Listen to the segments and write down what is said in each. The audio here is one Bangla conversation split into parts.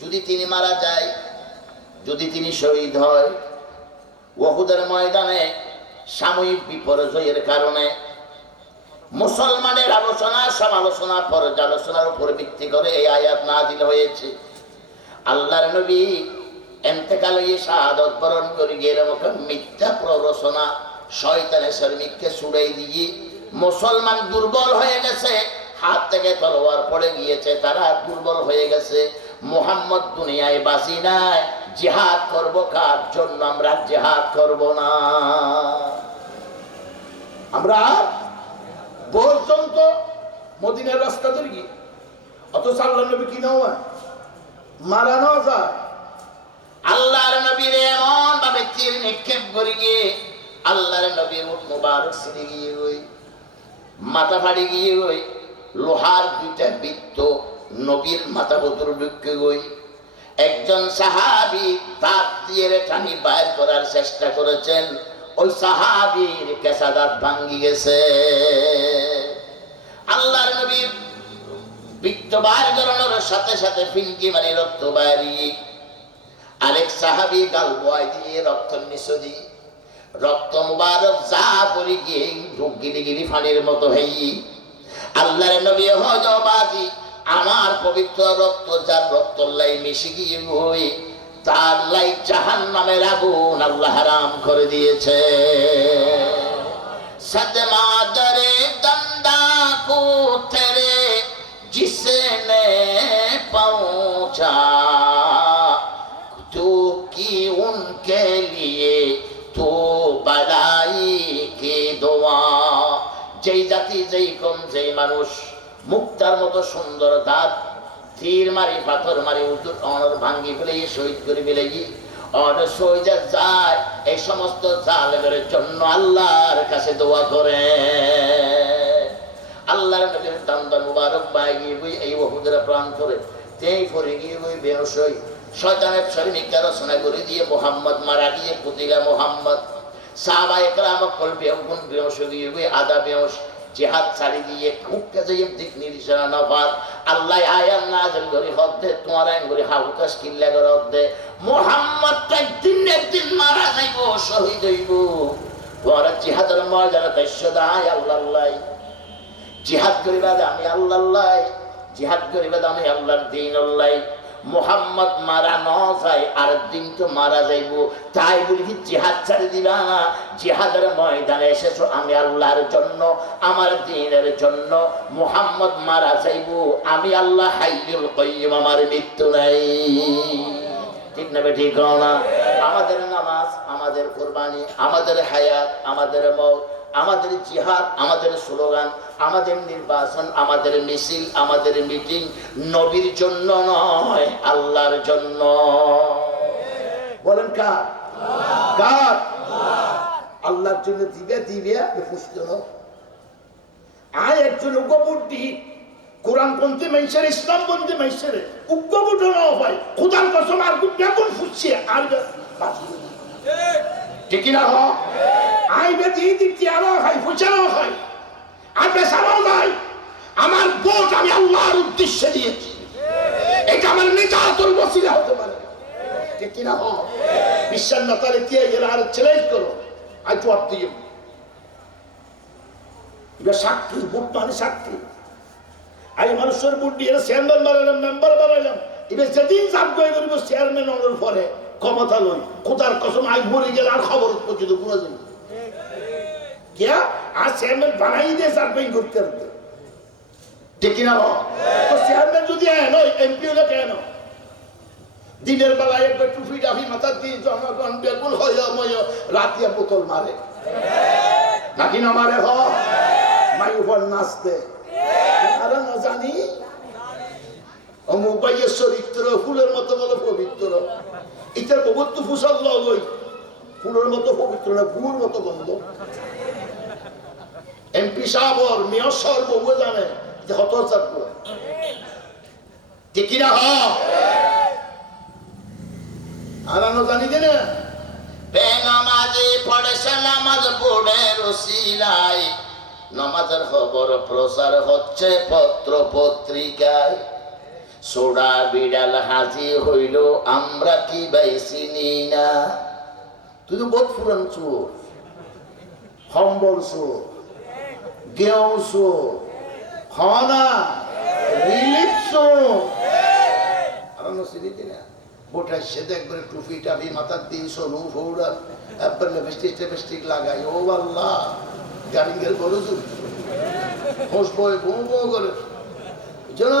যদি তিনি মারা যায়, যদি তিনি শহীদ হয়, ওহুদের ময়দানে সাময়িক বিপর্যয়ের কারণে মুসলমানের আলোচনা, সমালোচনা, পর্যালোচনার উপর ভিত্তি করে এই আয়াত না নাজিল হয়েছে। আল্লাহর নবী এন্তেকাল হয়ে শাহাদত বরণ করে এরকম মিথ্যা প্ররোচনা, শয়তানের শ্রমিককে ছুড়াই দিয়ে মুসলমান দুর্বল হয়ে গেছে, হাত থেকে তলোয়ার পড়ে গিয়েছে, তারা দুর্বল হয়ে গেছে। মোহাম্মদ দুনিয়ায় বাসি নাই। জিহাদ করব কার জন্য? আমরা জিহাদ করব না। আমরা পর্যন্ত মদিনার রাস্তা ধরে গিয়ে, অথচ আল্লাহ নবী কি নেওয়া মারানো যায়। আল্লাহর নবীর এমন ভাবে তীর নিক্ষেপ করে গিয়ে আল্লাহর নবীর মুবারক ছিঁড়ে গিয়ে ওই, মাথা ফাড়ি গিয়ে ওই, লোহার দুইটা বৃত্ত নবীর মাথা বদর ঢুকে গই। একজন সাহাবি তার দিয়ে টানি বাইর করার চেষ্টা করেছেন। ওই সাহাবির কেসাদাত ভাঙ্গি গেছে। আল্লাহর নবীর বৃত্ত বাইর করানোর সাথে সাথে ফিনকি মারি রক্ত বাইরি। আরেক সাহাবি গাল বয় দিয়ে রক্ত মিশরি রক্ত মুবারক যা পরি গিয়ে গিলি গিলি ফানির মতো হই। আল্লাহর নবী হজবাজি আমার পবিত্র রক্ত যার রক্ত লাই মিশে গিয়ে হই তার লাই জাহান নামের আগুন আল্লাহ হারাম করে দিয়েছে সদমাদরে দন্দা কো তেরে जिसने पहुंचा तो की उनके लिए तो बड़ाई की দোয়া যেই জাতি যেই কম যেই মানুষ মুক্তার মতো সুন্দর দাঁত, তীর মারি, পাথর মারি উত্তর অনর ভাঙ্গি ফেলে শহীদ করে ফেলে অন সইজা যায়। এই সমস্ত জালেমের জন্য আল্লাহর কাছে দোয়া করে। আল্লাহর নবীর দান্দা মুবারক বাই গিয়ে বই, এই বহুদের প্রাণ করে তেই করে গিয়ে বই বেহস হই শয়তানের শরীমিকা রচনা করে দিয়ে মোহাম্মদ মারা গিয়ে পুতিলা মোহাম্মদ। সাহাবা একরাম কল বেহগুন বেহস গিয়ে বই, আদা বেহস জেহাদ ছাড়ি দিয়ে খুবকে যে দিক নির্দেশনা নফার আল্লাহ আয়াম নাজল করে, হদ্দে তোমার আইন করে, হাউকাস কিল্লা করে হদ্দে। মোহাম্মদ তো একদিন না একদিন মারা যাইব, শহীদ হইব। তোমার জিহাদের মর্যাদা দস্য দায় আল্লাহ জিহাদ করিবা আমি আল্লাহ জিহাদ করিবা আমি আল্লাহর দিন আল্লাহ মোহাম্মদ মারা ন যায়, আর দিন তো মারা যাইব। তাই বলি কি জিহাদ ছাড়ে দিবা না। জিহাদের ময়দানে এসেছ আমি আল্লাহর জন্য, আমার দিনের জন্য। মোহাম্মদ মারা যাইব, আমি আল্লাহ হাইয়ুল কয়্যুম আমার মৃত্যু নাই। ঠিক না ঠিক না? আমাদের নামাজ, আমাদের কোরবানি, আমাদের হায়াত, আমাদের মত আমাদের জিহাদ, আমাদের স্লোগান, আমাদের নির্বাচন, আমাদের মিছিল, আমাদের মিটিং নবীর জন্য নয়, আল্লাহর জন্য। বলেন কার? কার? আল্লাহর জন্য দিবে দিবে পুষ্ট আয় একজন উগ্রপন্থী কোরআন পন্থী মানুষের ইসলাম পন্থী মানুষের না হয়। খুদার কসম, আর বেগুন ফুটছে, আর ঠিক না হ আই বেদি দিক আরও হয় ফুচানো হয় আর বেসানো হয়। আমার ভোট আমি আল্লাহর উদ্দেশ্যে দিয়েছি। এটা আমার নিজাতুল বসিলা হতে পারে। ঠিক কিনা হ বিশ্বাস না তাহলে কে এরা আর চ্যালেঞ্জ করো? আই জবাব দিয়ে এবার সাক্ষী, ভোট মানে সাক্ষী। আই মানুষের ভোট দিয়ে চেয়ারম্যান বানাইলাম মেম্বার বানাইলাম এবার যেদিন চাপ করে করিব চেয়ারম্যান হওয়ার পরে ক্ষমতা লই, খোদার কসম আই মরে গেলে আর খবর পর্যন্ত পুরো যাবে কিয়া আর চেয়ারম্যান বানাই দিয়ে করতে ঠিক কিনা তো চেয়ারম্যান যদি এন এমপি হলে কেন দিনের বেলায় একবার ডাফি মাথার দিয়ে জনগণ বেগুন রাতিয়া বোতল মারে। নাকি না মারে হ? মাই নাচতে। আর না জানি? অমুক বাইয়ের চরিত্র ফুলের মতো বলে পবিত্র। এটার বহুত তো ফুসল লই ফুলের মতো পবিত্র না ফুলের মতো বন্ধ এমপি সাহর মেয়র শহর বহু জানে যে হত চাকর ঠিক না হ? আর আনো জানি যে না। বেনামাজে পড়েছে নামাজ পড়ে রসিলাই নামাজের খবর প্রচার হচ্ছে পত্র পত্রিকায়। সোডা বিড়াল হাজি হইল, আমরা কি বাই চিনি না? তুই তো বহুত ফুরান চোর সম্বল চোর, গেও চোর রিলিফ চোর। টুপি টাপি মাথার দিয়ে সনু ফৌড়া, একবার লিপস্টিক লাগাই। ও আল্লাহ গাড়ি বড় চুর। হোস বয় বউ বউ করে। বুঝছ না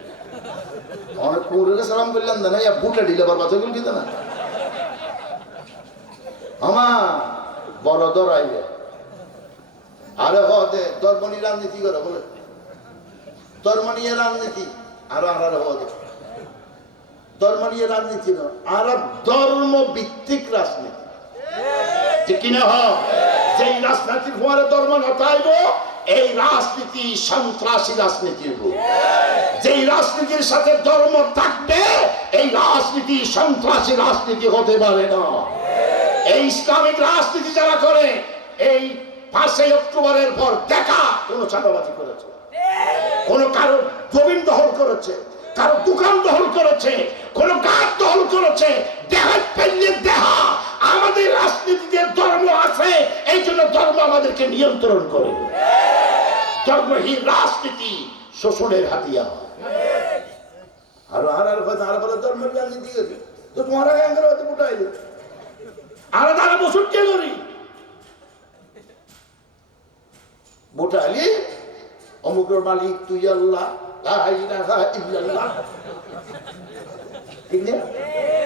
অনেক কুরকে সালাম করলাম না ইয়া বুটে ঢিলে বরবাদ হয়ে গেল না আমা বড় দর আইবে আরে হদে ধর্মনি রাজনীতি করে বলে ধর্মনীয় রাজনীতি আরও আর হদে ধর্মনীয় রাজনীতি নয় আর ধর্ম ভিত্তিক রাজনীতি ঠিক কিনা হ যেই রাজনীতির ফোয়ারে ধর্ম নতাইব এই রাজনীতি সন্ত্রাসী রাজনীতি যেই রাজনীতির সাথে ধর্ম থাকবে, এই রাজনীতি সন্ত্রাসী রাজনীতি হতে পারে না। এই ইসলামিক রাজনীতি যারা করে, এই পাঁচই অক্টোবরের পর দেখা কোন চাঁদাবাজি করেছে। কোন কারও জমিন দখল করেছে, কারও দোকান দখল করেছে, কোন গাছ দখল করেছে, দেহা ফেললে দেহা আমাদের রাজনীতিতে ধর্ম আছে, এই জন্য ধর্ম আমাদেরকে নিয়ন্ত্রণ করে। ধর্মহীন রাজনীতি শোষণের হাতিয়ার। আর আর আর কথা আর বলে ধর্মের রাজনীতি করি তো তোমার আগে আঙ্গার হয়তো দিল আর তারা বছর কে করি? বুটালি অমুকের মালিক তুই আল্লাহ।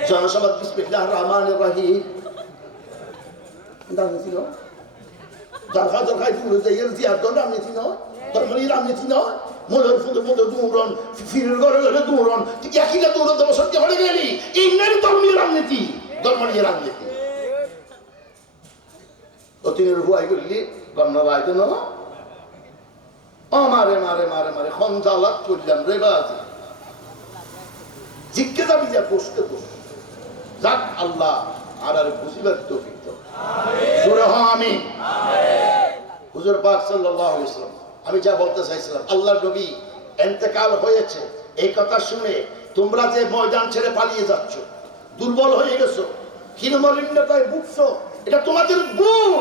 জনসভা বিসমিল্লাহ রহিম। নয় দরকার দরকার পুরো যাই জিয়ার দল রাজনীতি নয় ধর্মের রাজনীতি নয় মনের ফুলে মনে দৌড়ন ফিরের ঘরে ঘরে দৌড়ন তুই একইটা দৌড়ন তোমার সত্যি হয়ে গেলি ইংরেজি ধর্মীয় রাজনীতি ধর্মীয় রাজনীতি অতিনের হুয়াই করলি গমনা বাইতে না মারে মারে মারে মারে খঞ্জালাত করলাম রে বাজি জিজ্ঞাসা বিজা বসতে বসতে যাক আল্লাহ আর আর বুঝিবার তো আমি। যা বলতে চাইছিলাম, আল্লাহর নবী এন্তেকাল হয়েছে। এই কথা শুনে তোমরা যে ময়দান ছেড়ে পালিয়ে যাচ্ছ, দুর্বল হয়ে গেছো এটা তোমাদের গুণ,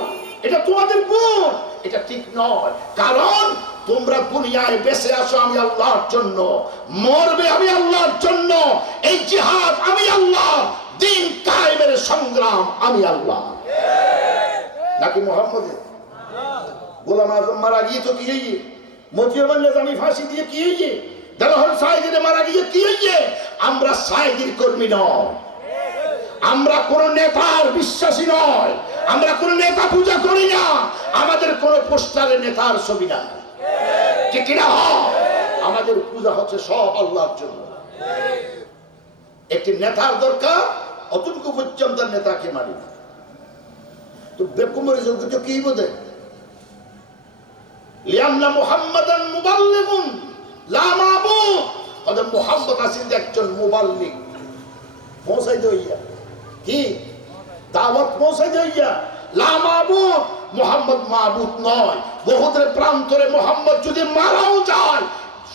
এটা তোমাদের গুণ। এটা ঠিক নয়, কারণ তোমরা দুনিয়ায় বেঁচে আসো আমি আল্লাহর জন্য, মরবে আমি আল্লাহর জন্য, এই জিহাদ আমি আল্লাহ, দিন কায়েমের সংগ্রাম আমি আল্লাহ। নাকি মোহাম্মদের গোলাম আজম মারা গিয়ে তো কি হইয়ে? ফাঁসি দিয়ে কি হইয়ে? দেলাহর সাহেদের মারা গিয়ে কি হইয়ে? আমরা কর্মী নয়। আমরা কোন নেতার বিশ্বাসী নয়। আমরা কোন নেতা পূজা করি না। আমাদের কোন পোস্টারে নেতার ছবি না? কিনা আমাদের পূজা হচ্ছে সব আল্লাহর জন্য। একটি নেতার দরকার, অতটুকু পর্যন্ত নেতাকে মানি না। তো বেকুমের যোগ্য কি বোধে লিয়ান্না মুহাম্মাদান মুবাল্লিগুন, লা মাবুদ। ওদের মুহাম্মদ আছেন একজন মুবাল্লিগ পৌঁছাই দইয়া কি? দাওয়াত পৌঁছাই দইয়া লা মাবুদ। মুহাম্মদ মাবুদ নয়। বহুদের প্রান্তরে মুহাম্মদ যদি মারাও যায়,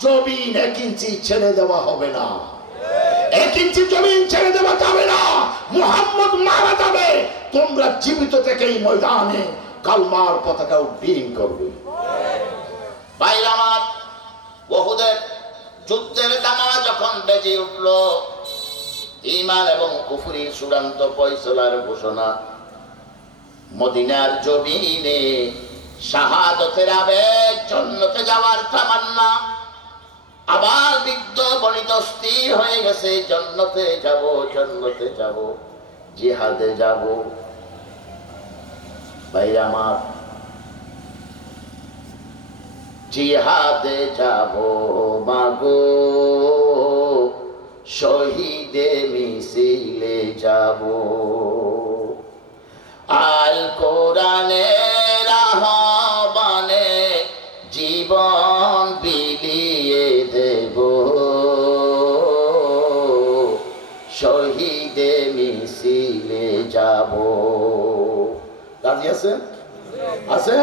জমিন এক ইঞ্চি ছেড়ে দেওয়া হবে না। এক ইঞ্চি জমিন ছেড়ে দেওয়া যাবে না। মুহাম্মদ মারা যাবে। তোমরা জীবিত থেকে এই ময়দানে কালমার পতাকা উড্ডীন করবে। বহুদের যুদ্ধের যখন বেজে উঠল ইমান এবং কুফুরির চূড়ান্ত ফয়সলার ঘোষণা, মদিনার জমিনে শাহাদতের আবেগ জন্নতে যাওয়ার তামান্না আবার বিদ্য বলিত স্থির হয়ে গেছে জন্নতে যাব জন্নতে যাব, জিহাদে যাব। ভাই আমার, জিহাদে যাব মাগো, শহীদে মিছিলে যাব। আছে? আছে?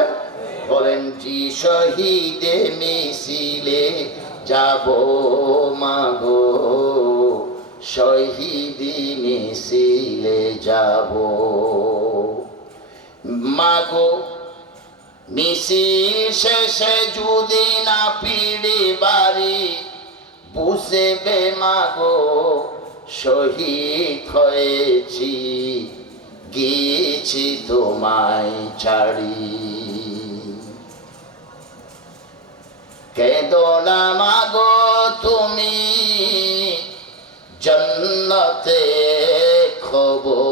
বলেন, জি শহীদে মিছিলে যাব মাগো। শহীদি মিছিলে যাব। মাগো, মিছিল শেষে যদি না পিড়ে বাড়ি, বুঝবে মাগো, শহীদ হয়েছি। গিয়েছি তোমায় ছাড়ি। কেদনা মাগো তুমি জন্নতে খবর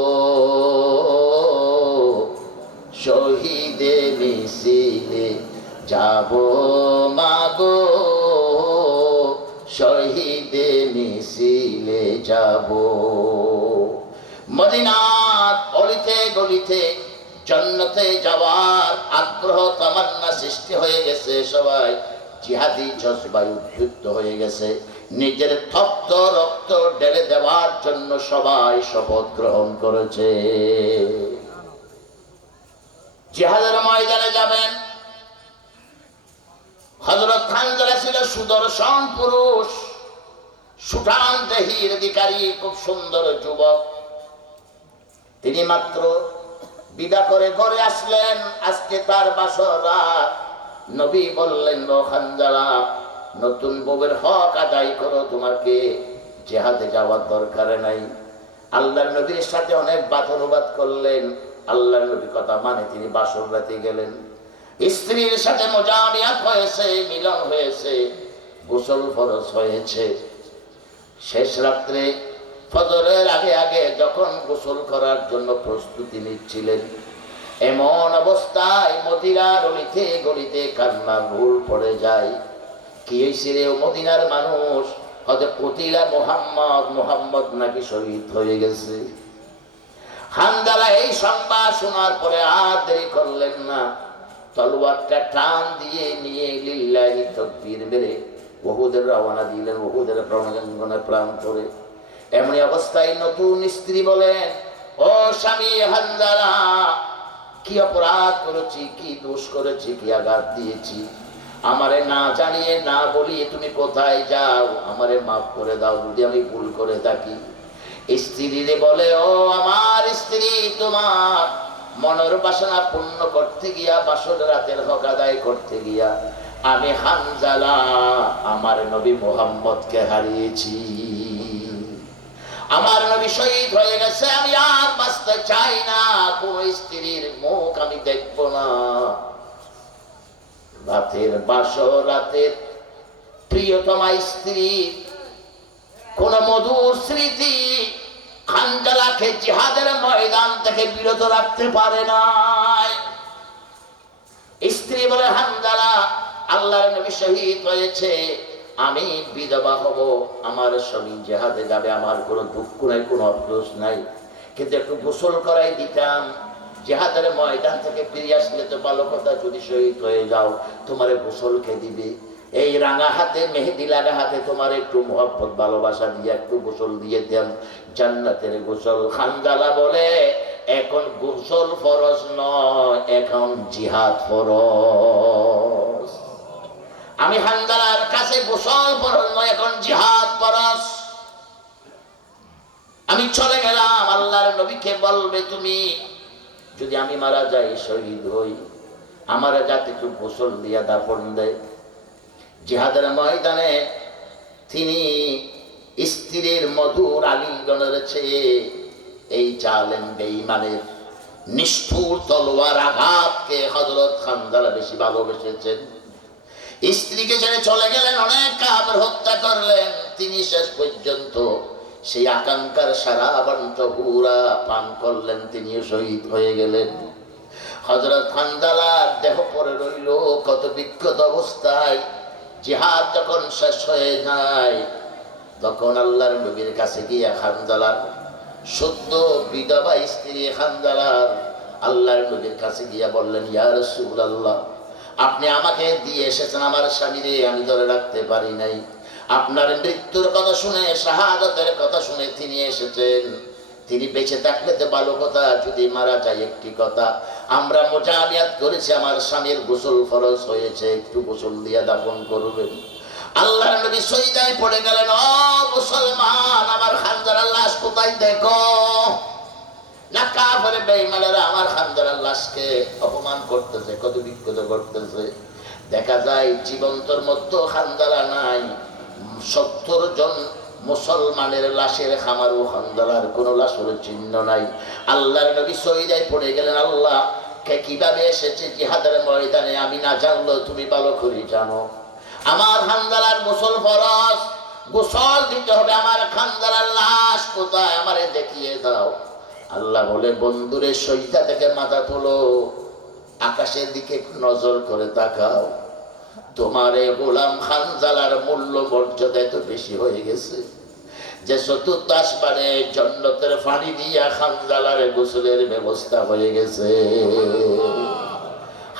শহীদে মিছিলে যাব মাগো। শহীদে মিছিলে যাব। মদিনাত অলিতে গলিতে জন্নতে যাওয়ার আগ্রহ, তামান্না সৃষ্টি হয়ে গেছে সবাই। জিহাদি জজবায়ু উদ্বুদ্ধ হয়ে গেছে। নিজের তপ্ত রক্ত ঢেলে দেওয়ার জন্য সবাই শপথ গ্রহণ করেছে। জিহাদের ময়দানে যাবেন। হজরত খানজালা ছিল সুদর্শন পুরুষ। সুঠান দেহির অধিকারী, খুব সুন্দর যুবক। তিনি মাত্র বিদা করে ঘরে আসলেন। আজকে তার বাসরা নবী বললেন খানজালা, নতুন বউয়ের হক আদায় করো। তোমাকে জেহাদে যাওয়ার দরকার নাই। আল্লাহর নবীর সাথে অনেক বাতরবাদ করলেন। আল্লাহর নবী কথা মানে তিনি বাসর রাতে গেলেন। স্ত্রীর সাথে মোজামিয়াত হয়েছে, মিলন হয়েছে, গোসল ফরজ হয়েছে। শেষ রাত্রে ফজরের আগে আগে যখন গোসল করার জন্য প্রস্তুতি নিচ্ছিলেন, এমন অবস্থায় মদিনার অলিতে গলিতে কান্না ভুল পড়ে যায়। কি রে মদিনার মানুষ? হয়তো কতিলা মোহাম্মদ মোহাম্মদ নাকি শহীদ হয়ে গেছে। হানদালা এই সংবাদ শোনার পরে আর দেরি করলেন না। তলোয়ারটা টান দিয়ে নিয়ে লিল্লাহি তকবীর মেরে বহুদের রওনা দিলেন, বহুদের প্রণগণে প্রাণ করে এমনি অবস্থায় নতুন স্ত্রী বলেন, ও স্বামী হানদালা কি অপরাধ করেছি, কি দোষ করেছি, কি আঘাত দিয়েছি? আমারে না জানিয়ে, না বলিয়ে তুমি কোথায় যাও? আমারে মাফ করে দাও, যদি আমি ভুল করে থাকি। স্ত্রীরে বলে, ও আমার স্ত্রী, তোমার মনের বাসনা পূর্ণ করতে গিয়া, বাসর রাতের হক আদায় করতে গিয়া, আমি হানজালা, আমার নবী মোহাম্মদকে হারিয়েছি। আমার নবী শহীদ হয়ে গেছে, আমি আর বাঁচতে চাই না, কোন স্ত্রীর মুখ আমি দেখব না। রাতের বাসর, রাতের প্রিয়তমা স্ত্রী, কোন মধুর স্মৃতি খানজালাকে জিহাদের ময়দান থেকে বিরত রাখতে পারে নাই। স্ত্রী বলে হানজালা আল্লাহর নবী শহীদ হয়েছে আমি বিধবা হব, আমার স্বামী জেহাদে যাবে, আমার কোনো দুঃখ নাই, কোনো অফসোস নাই। কিন্তু একটু গোসল করাই দিতাম। জেহাদের ময়দান থেকে ফিরে আসলে তো ভালো কথা যদি শহীদ হয়ে যাও, তোমার গোসলকে দিবে? এই রাঙা হাতে, মেহেদি লাগা হাতে তোমার একটু মোহব্বত, ভালোবাসা দিয়ে একটু গোসল দিয়ে দেন। জান্নাতের গোসল খানজালা বলে, এখন গোসল ফরজ নয়, এখন জিহাদ ফরজ। আমি হানজালার কাছে গোসল নয় এখন জিহাদ ফরজ। আমি চলে গেলাম, আল্লাহর নবীকে বলবে তুমি, যদি আমি মারা যাই, শহীদ হই। আমার যাতে একটু গোসল দিয়া দাফন দেয় জিহাদের ময়দানে তিনি স্ত্রীর মধুর আলিঙ্গনের চেয়ে এই জালেন বেঈমানের নিষ্ঠুর তলোয়ার আঘাতকে হজরত খানদালা বেশি ভালোবেসেছেন। স্ত্রীকে ছেড়ে চলে গেলেন, অনেক কাপড় হত্যা করলেন। তিনি শেষ পর্যন্ত সেই আকাঙ্ক্ষার সারা বান্ত পুরা পান করলেন, তিনিও শহীদ হয়ে গেলেন। হজরত খানদালার দেহ পরে রইল, কত বিক্ষত অবস্থায়। জিহাদ যখন শেষ হয়ে যায়, তখন আল্লাহর নবীর কাছে গিয়া খানজালার সদ্য বিধবা স্ত্রী খানজালার আল্লাহর নবীর কাছে গিয়া বললেন, ইয়া রাসূলুল্লাহ আপনি আমাকে দিয়ে এসেছেন আমার স্বামীরে আমি ধরে রাখতে পারি নাই। আপনার মৃত্যুর কথা শুনে, শাহাদতের কথা শুনে তিনি এসেছেন। তিনি বেঁচে থাকলে তো ভালো কথা, যদি মারা যায় একটি কথা। আমরা মোজামিয়াত করেছি, আমার স্বামীর গোসল ফরজ হয়েছে, একটু গোসল দিয়া দাপন করবেন। আল্লাহ নবী সইদায় পড়ে গেলেন, ও মুসলমান, আমার খানজার লাশ কোথায় দেখো। না, কাফের বেঈমানেরা আমার খানজার লাশকে অপমান করতেছে কত বিক্ষত করতেছে। দেখা যায় জীবন্তর মধ্যে খানদালা নাই। সত্তর জন মুসলমানের লাশের খামারও খানদালার কোনো লাশের চিহ্ন নাই। আল্লাহর নবী সইদায় পড়ে গেলেন, আল্লাহ, কে কীভাবে এসেছে জিহাদের ময়দানে? আমি না জানলেও তুমি ভালো করে জানো। আমার খানদালার মুসল ফরজ। গোসল দিতে হবে আমার খানদালার লাশ কোথায়? আমারে দেখিয়ে দাও। আল্লাহ বলে বন্ধুরে সইতা থেকে মাথা তোলো। আকাশের দিকে নজর করে তাকাও। তোমার এ গোলাম খানজালার মূল্য মর্যাদা এত বেশি হয়ে গেছে যে চতুর্থ আসমানে জন্নতের ফাঁড়ি দিয়া খানজালার গোসলের ব্যবস্থা হয়ে গেছে।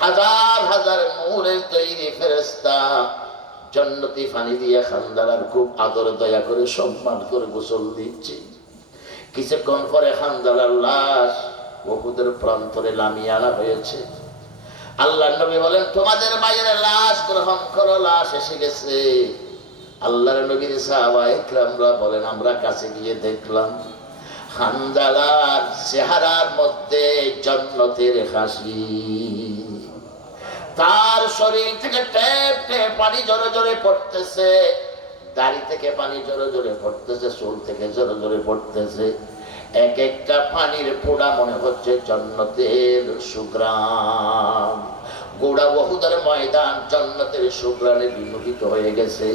হাজার হাজার নূরের তৈরি ফেরেস্তা জন্নতি পানি দিয়া খানদালার খুব আদর দয়া করে সম্মান করে গোসল দিচ্ছে। কিছুক্ষণ পরে খানদালার লাশ বহুদের প্রান্তরে নামিয়ে আনা হয়েছে। আল্লাহ নবী বলেন, তোমাদের বাইরে লাশ গ্রহণ করো, লাশ এসে গেছে। আল্লাহর নবীর সাহাবা একরামরা বলেন, আমরা কাছে গিয়ে দেখলাম হানজালার চেহারার মধ্যে জন্নতের হাসি। তার শরীর থেকে টেপ টেপ পানি জোরে জোরে পড়তেছে। দাড়ি থেকে পানি জোরে জোরে পড়তেছে, চুল থেকে জোরে জোরে পড়তেছে। এক একটা পানির পোড়া মনে হচ্ছে জন্নতের সুগ্রাম। গোড়া বহুদের ময়দান জন্নতের সুগ্রামে বিমোহিত হয়ে গেছে।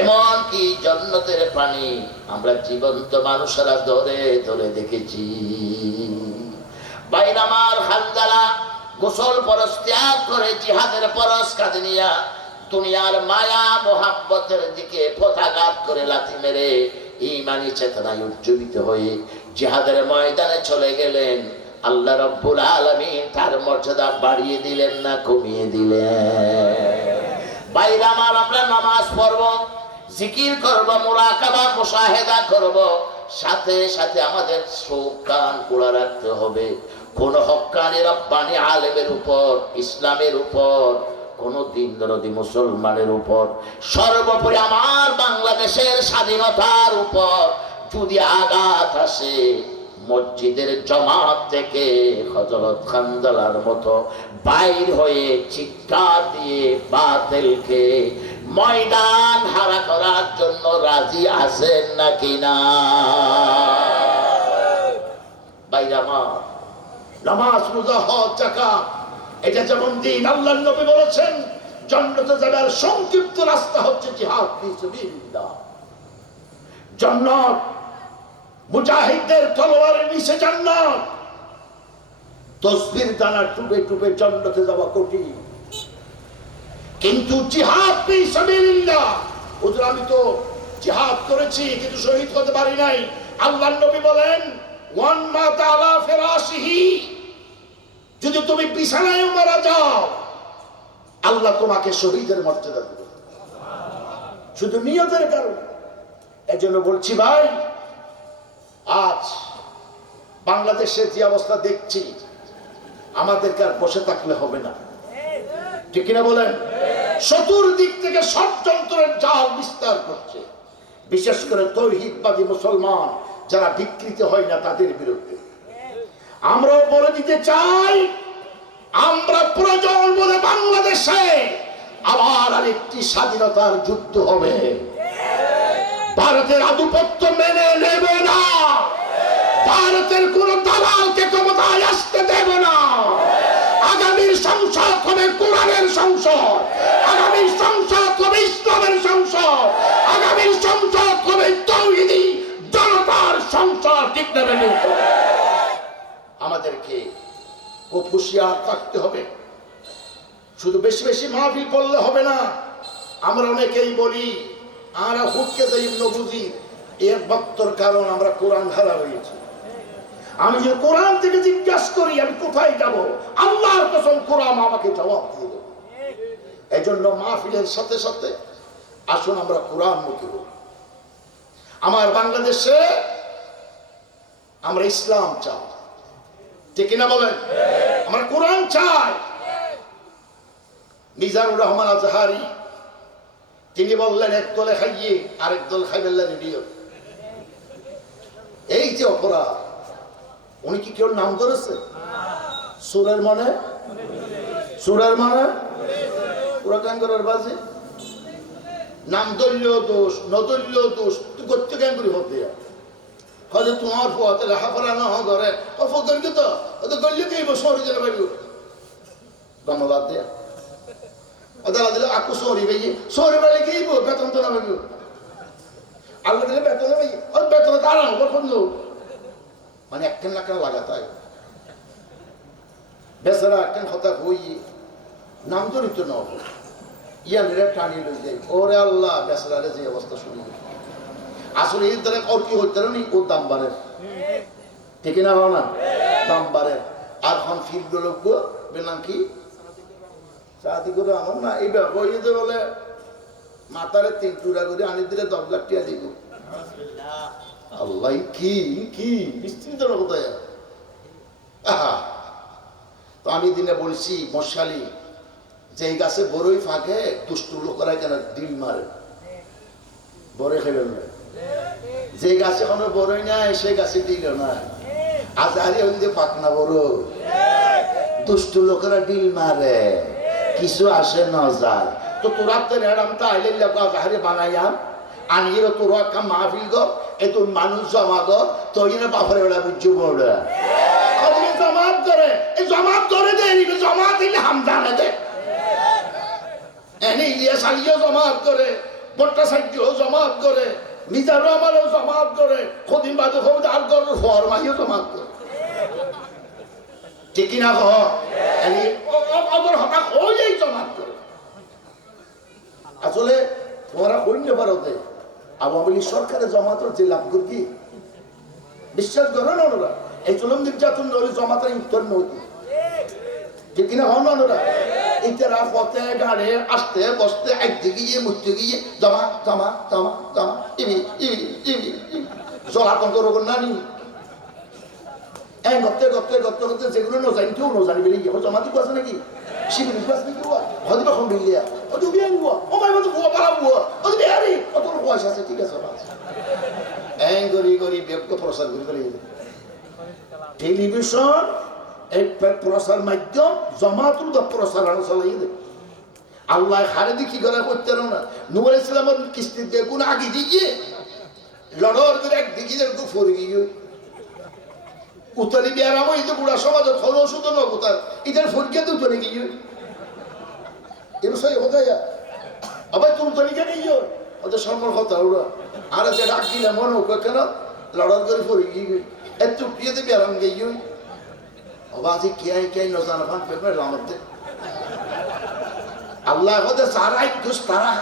এমন কি জন্নতের পানি আমরা জীবন্ত মানুষেরা ধরে ধরে দেখেছি। বাইরামার হালদালা গোসল পরশ ত্যাগ করে জিহাদের পরশ কাঁধে নিয়া দুনিয়ার মায়া, মোহাব্বতের দিকে পথাঘাত করে লাথি মেরে ইমানি চেতনায় উজ্জীবিত হয়ে জিহাদের ময়দানে চলে গেলেন। আল্লাহ রব্বুল আলমিন তার মর্যাদা বাড়িয়ে দিলেন না কমিয়ে দিলেন। বাইরে আমার আমরা নামাজ পড়ব, জিকির করব, মোরাকাবা, মুশাহেদা করব। সাথে সাথে আমাদের চোখ কান খোলা রাখতে হবে। কোন হক্কানি রব্বানি আলেমের উপর, ইসলামের উপর কোন দিন দরদি মুসলমানের উপর, সর্বোপরি আমার বাংলাদেশের স্বাধীনতার উপর যদি আঘাত আসে, মসজিদের জমাত থেকে হজরত খানদালার মতো বাইর হয়ে চিৎকার দিয়ে বাতিলকে ময়দান হারা করার জন্য রাজি আছেন নাকি না? বাইরে আমার নামাজ রোজা হজ জাকাত এটা যেমন দিন আল্লাহ নবী বলেছেন, জান্নাতে যাবার সংক্ষিপ্ত রাস্তা হচ্ছে জিহাদ মুজাহিদদের তলোয়ারের নিচে জান্নাত। তসবির দানা জান্নাতে যাওয়া কঠিন। কিন্তু জিহাদ হুজুর, আমি তো জিহাদ করেছি, কিন্তু শহীদ হতে পারি নাই। আল্লাহ নবী বলেন, ওয়ান মা তাআলা ফিরাশিহি। যদি তুমি বিছানায় মারা যাও, আল্লাহ তোমাকে শহীদের মর্যাদা দেবে। শুধু নিয়তের কারণে। এজন্য বলছি ভাই, আজ বাংলাদেশের যে অবস্থা দেখছি, আমাদেরকে আর বসে থাকলে হবে না। ঠিক কিনা বলেন? চতুর্দিক থেকে ষড়যন্ত্রের জাল বিস্তার করছে। বিশেষ করে তৌহিদবাদী মুসলমান যারা বিকৃত হয় না তাদের বিরুদ্ধে। আমরাও বলে দিতে চাই, আমরা প্রয়োজন বলে বাংলাদেশে আবার আরেকটি স্বাধীনতার যুদ্ধ হবে। ভারতের আধিপত্য মেনে নেব না। ভারতের কোন দালালকে ক্ষমতায় আসতে দেব না। আগামীর সংসদ হবে কোরআনের সংসদ। আগামীর সংসদ হবে ইসলামের সংসদ। আগামীর সংসদ হবে তৌহিদি জনতার সংসদ। ঠিক নেবে আমাদেরকে হুঁশিয়ার থাকতে হবে। শুধু বেশি বেশি মাহফিল করলে হবে না, আমরা অনেকেই বলি আমরা হুটকে যাই নবুজি এর বক্তর কারণ আমরা কোরআন হারা হয়েছি আমি যে কোরআন থেকে জিজ্ঞাসা করি, আমি কোথায় যাব? আল্লাহর কসম কোরআন আমাকে জবাব দিয়ে দেবে। এই জন্য মাহফিলের সাথে সাথে আসুন আমরা কোরআন মুখী হই। আমার বাংলাদেশে আমরা ইসলাম চাই। ঠিক কিনা বলেন? আমরা কোরআন চাই। মিজানুর রহমান আজহারি, তিনি বললেন, এক দলে খাইয়ে আরেক দল খাইবেল্লা রেডিও। এই যে অপরাধ, উনি কি কেউ নাম করেছে সুরের মানে? সুরের মানে? গাঙ্গরের বাজে? নাম দল্য দোষ নদল্য দোষ, তুই করতে কেন করি হতে হয়তো তোমার ফুয়াতে লেখা পড়া না ধরে ও ফকর কি তো? ও তো গল্লি কে শহরে যেতে পারব? ধন্যবাদ দেয়া। ওদালা দিলে আকু শহরে গিয়ে বেতন তো না পারব দিলে বেতন ভাই ওই বেতন তারা হবে বন্ধু। মানে একখান কেন লাগাতায় বেচারা একখান কথা হই নাম জড়িত ন টানি লই যায় ওরে আল্লাহ, বেচারারে যে অবস্থা শুনি আসলে এই দ্বারা ওর কি হইতে নি ওর দাম বাড়ে। ঠিক না হও না দাম বাড়ে। আর এখন ফিরল লোক বেনাম কি? সাথী করে আমার না, এই ব্যাপার যে বলে মাতারে তিন টুরা করে আনি দিলে দশ লাখ টাকা দিব। আল্লাহ কি কি? বিস্তৃত কোথায় আহা। তো আমি দিনে বলছি, মশালি যে গাছে বড়ই ফাঁকে দুষ্টু লোকেরা কেন ডিম মারে? বড়ে খেলেন না। যে গাছে কোনো বড়ই নাই সেই গাছে দিল না আজ আরে হইতে ফাঁক না বড়। দুষ্টু লোকেরা ডিল মারে। কিছু আসে না যায়। তো তোরা তো রেডাম তা আইলে হারে বানাইয়াম। আনিয়ে তোর একটা মাহফিল গো, এ মানুষ জমা গো। তো ইনে বাপরে বেলা বুঝছ বড়। জমাত করে এই জমাত করে দে জমাত দিলে হামদানে দে। এনে ইলিয়াস আলিও জমাত করে সাহায্যও জমাত করে মিজারও আমারও জমাত করে খদিন বাদু খবর আর কর। ঠিক কিনা হঠাৎ করে আসলে তোমরা পারো দে আওয়ামী লীগ সরকারের জমাতের যে লাভ করি বিশ্বাস করো না ওরা এই চলম নির্যাতন জমাতের উত্তর নদী ঠিক কিনা হন না ওরা ইতারা পথে গাড়ে আসতে, বসতে একদিকে গিয়ে গিয়ে, জমা জমা জমা জমা ইবি ইবি ইবি রোগ নানি এই গত্তে গত্তে গত্তে গত্তে যেগুলো নজানি, কেউ নজানি বেরিয়ে গিয়ে জমা দিব আছে নাকি? শিবির বিশ্বাস নাকি হওয়া হয়তো ও তো বিয়ে বুয়া ও মাই মতো বুয়া পালা বুয়া ও তো বিহারি ও তোর আছে, ঠিক আছে এই গরি গরি ব্যক্ত প্রসার করে করে টেলিভিশন এই প্রসার মাধ্যম জমাতুল দা প্রসারণ চালাই দে আল্লাহ হারে কি করে করতে না। নুর ইসলামের কিস্তি দিয়ে কোন আগে দিয়ে লড়র করে এক দিকে যেরকম ফরে গিয়ে উত্তরে বিয়ার আমার এই তো বুড়া সমাজত হলো ওষুধ ন কোথায় ইদের ফরিয়ে তো উত্তরে গিয়ে এর সই হতে যা। আবার তুই উত্তরে গিয়ে গিয়ে ওদের সম্মান কথা ওরা। আর যে ডাক দিলে মনে হোক কেন? লড়ার করে ফরে গিয়ে এত প্রিয়তে বিয়ারাম গিয়ে অবাজি কিয়াই কিয়াই নজানা ফান পেপে রামতে আল্লাহ হতে সারাই দুস তারা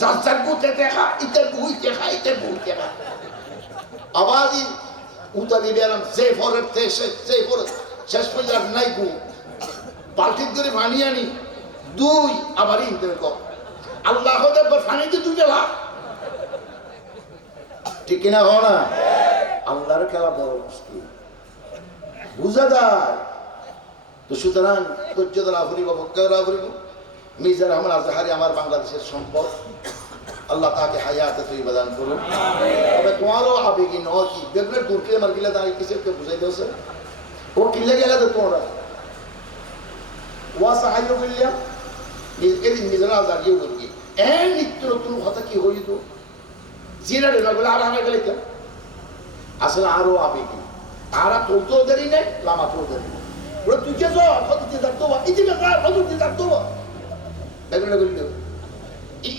যার যার গুতে দেখা ইতের গুই দেখা ইতের গুই দেখা আবাজি উতালি বেরাম যে ফরের সে যে ফরে শেষ পর্যন্ত নাই গু বালতির করে পানি আনি দুই আবার ইনতে কর আল্লাহ হতে পানিতে দুই গেলা ঠিক কিনা হো না আল্লাহর খেলা বড় মুশকিল বুঝা যায়। তো সুতরাং ধৈর্য লাভ করিব ভক্ত করিব মিজার আমার আজহারি আমার বাংলাদেশের সম্পদ। আল্লাহ তাকে হায়াতে তুই প্রদান করুন। তবে তোমারও আবেগী ন কি? বেগুনের দূর কিলে দাঁড়িয়ে বুঝাই ও কিলে গেলে তো তোমরা ওয়া সাহায্য করলাম এদিন মিজার আজহারিও করবি এ নিত্য নতুন কথা কি হইত জিরা রে বলে, আর আনা গেলে আসলে আরও আবেগী। আরা তোলতেও দেরি নেই, লামাতেও দেরি নেই। ওরা তুই কে যাও কত দিয়ে থাকতো বা ইতি না কত দিয়ে থাকতো বেগুনে বললি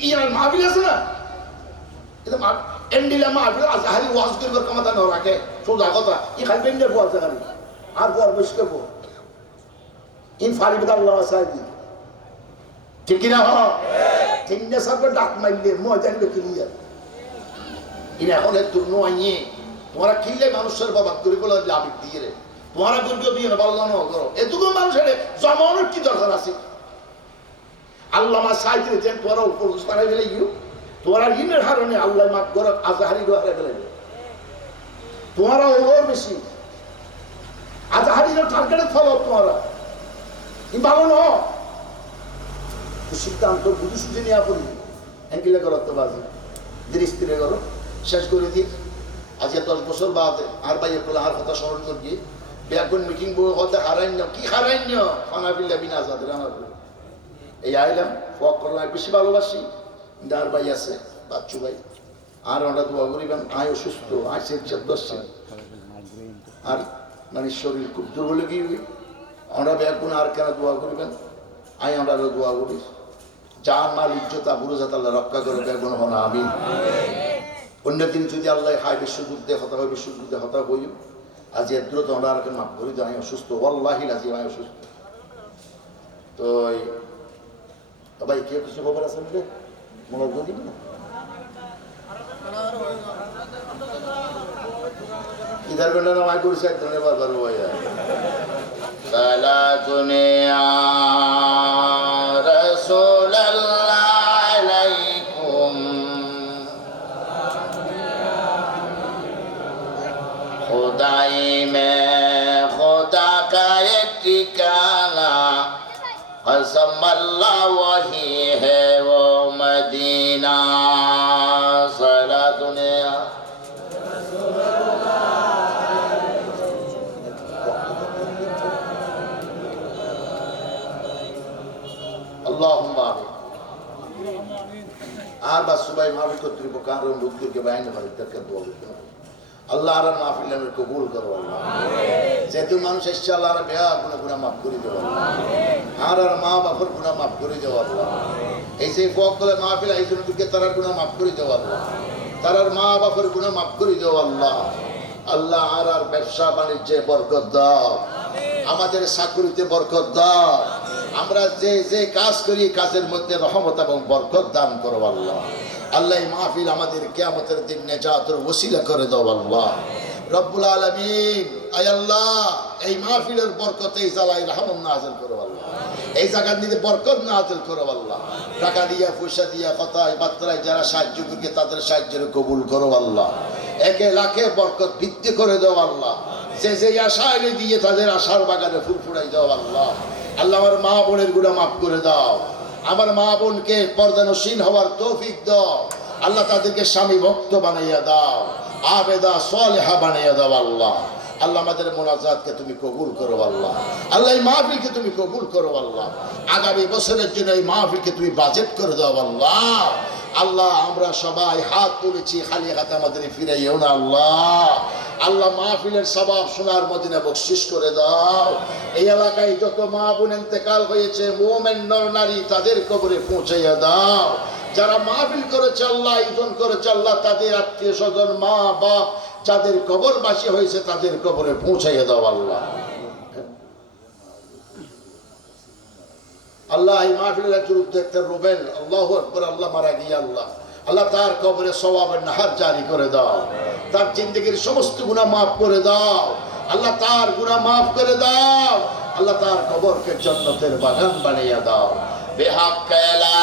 ইয়ার মাহবিল আছে না? কিন্তু এন্ডিলা মাহবিল আছে হারি ওয়াজ করবার ক্ষমতা না রাখে সোজা কথা, ই খালি বেন্ডে আছে খালি। আর বল বসে করব ইন ফারিব আল্লাহ সাহেবি। ঠিক কিনা হ তিনটে সাপে ডাক মারলে মজা নিবে ক্লিয়ার ইন এখন তোর নো আইয়ে তোমরা কিনলে মানুষের বাবা করে বলে আবেগ দিয়ে রে। তোমরা গুরু দিয়ে না বলল না করো এটুকু মানুষের জমানোর কি দরকার আছে? আল্লাহ মা সাইতে যে তোরা উপর পারাই গেলে ইউ তোরা ইনের হারণে আল্লাহ মাফ করো, আজাহারি হারাই গেলে তোমরা ওর বেশি। আজাহারির টার্গেটে ফলো তোমরা ই ভালো সিদ্ধান্ত বুঝে সুঝে নিয়ে পড়ি এঙ্কিলে করো তো বাজে। ধীরে স্থিরে করো শেষ করে দিই। আজকে দশ বছর বাদ, আর বাইরে বলে আর কথা স্মরণ করি ব্যাগুন মিটিং বই হতে হারাইন্য, কি হারাইন্য? খানা পিল্লা বিনা আমার বলে। এই আইলাম, ফক করলাম বেশি ভালোবাসি। ডার ভাই আছে, বাচ্চু ভাই। আর ওরা দোয়া করিবেন আয় অসুস্থ, আয় সে দশছে আর মানে শরীর খুব দুর্বল গিয়ে আমরা ব্যাগুন আর কেন দোয়া করিবেন আয় আমরা আরও দোয়া করি। যা মাল ইজ্জত, আবুরু যাতে আল্লাহ রক্ষা করে ব্যাগুন হন আমি অন্যদিন যদি আল্লাহ হাই বিশ্বযুদ্ধে হতা হয় বিশ্বযুদ্ধে হতা হই আজি এত তো আমরা মাফ করি যে আমি অসুস্থ। ওয়াল্লাহি আজি আমি অসুস্থ। তো ভাই কে কিছু খবর আছে বলে? মনে করি না? ধন্যবাদ বেলা আর বা সুবাই মাহফিল কর্তৃপক্ষ আর লোকদেরকে বাইনে ভালো তাকে দোয়া করতে হবে আল্লাহ আর মাহফিল নামের কবুল করো আল্লাহ। যেহেতু মানুষ এসছে আল্লাহ আর বেয়া গুণা গুণা মাফ করে দেবো আর আর মা বাপর গুণা মাফ করে দেবো আল্লাহ। এই যে ফক মাহফিল এই জন্য তারার গুণা মাফ করে দেবো আল্লাহ। তারার মা বাপের গুণা মাফ করে দেবো আল্লাহ। আল্লাহ আর আর ব্যবসা বাণিজ্যে বরকত দাও। আমাদের চাকরিতে বরকত দাও। আমরা যে যে কাজ করি কাজের মধ্যে রহমত এবং বরকত দান করো আল্লাহ। আল্লাহ মাহফিল আমাদের কেয়ামতের দিন নেজাতের ওসিলা করে দাও, আল্লাহ। রব্বুল আলমিন, আয় আল্লাহ, এই মাহফিলের বরকতে এই জ্বালাই রহমত নাজেল করো, আল্লাহ। এই জায়গার নিতে বরকত নাজেল করো, আল্লাহ। টাকা দিয়া, পয়সা দিয়া, কথায়, বার্তায় যারা সাহায্য করবে তাদের সাহায্যের কবুল করো, আল্লাহ। একে লাখে বরকত বৃদ্ধি করে দাও, আল্লাহ। যে যে আশা এনে দিয়ে তাদের আশার বাগানে ফুল ফুটাই দাও, আল্লাহ। আল্লাহ আমার মা বোনের গুণা মাফ করে দাও। আমার মা বোনকে পর্দানসীন হওয়ার তৌফিক দাও। আল্লাহ তাদেরকে স্বামী ভক্ত বানাইয়া দাও। আবেদা সালেহা বানাইয়া দাও আল্লাহ। আল্লাহ আমাদের মোনাজাতকে তুমি কবুল করো আল্লাহ। আল্লাহ এই মাহফিলকে তুমি কবুল করো আল্লাহ। আগামী বছরের জন্য এই মাহফিলকে তুমি বাজেট করে দাও আল্লাহ। আল্লাহ, আমরা সবাই হাত তুলেছি, খালি হাতে আমাদের ফিরাইও না, আল্লাহ। আল্লাহ, মাহফিলের সবাব সোনার মদিনা বকশিস করে দাও। এই এলাকায় যত মা বোন ইন্তেকাল হয়েছে, মোমেন নর নারী তাদের কবরে পৌঁছাইয়া দাও। যারা মাহফিল করেছে, আল্লাহ আয়োজন করেছে, আল্লাহ তাদের আত্মীয় স্বজন মা বাপ যাদের কবরবাসী হয়েছে, তাদের কবরে পৌঁছাইয়া দাও, আল্লাহ। আল্লাহ এই মাহফিলের একজন উদ্যোক্তা রোবেন আল্লাহ একবার আল্লাহ মারা গিয়ে আল্লাহ। আল্লাহ তার কবরে স্বভাবের নাহার জারি করে দাও। তার জিন্দগির সমস্ত গুণা মাফ করে দাও। আল্লাহ তার গুণা মাফ করে দাও। আল্লাহ তার কবরকে জন্নতের বাগান বানিয়ে দাও। বেহাক কেলা